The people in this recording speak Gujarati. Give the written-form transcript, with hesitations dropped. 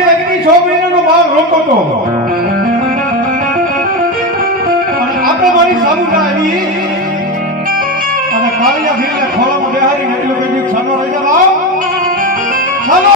આખી અગ્નિ 6 મહિનાનો બાળ રોતો તો અને આપણે મારી સામુ ના આવી અને કાળિયા ભીલને ખોળામાં બેહારીને એટલું કહ્યું છાનો રહી જા બાપ છાનો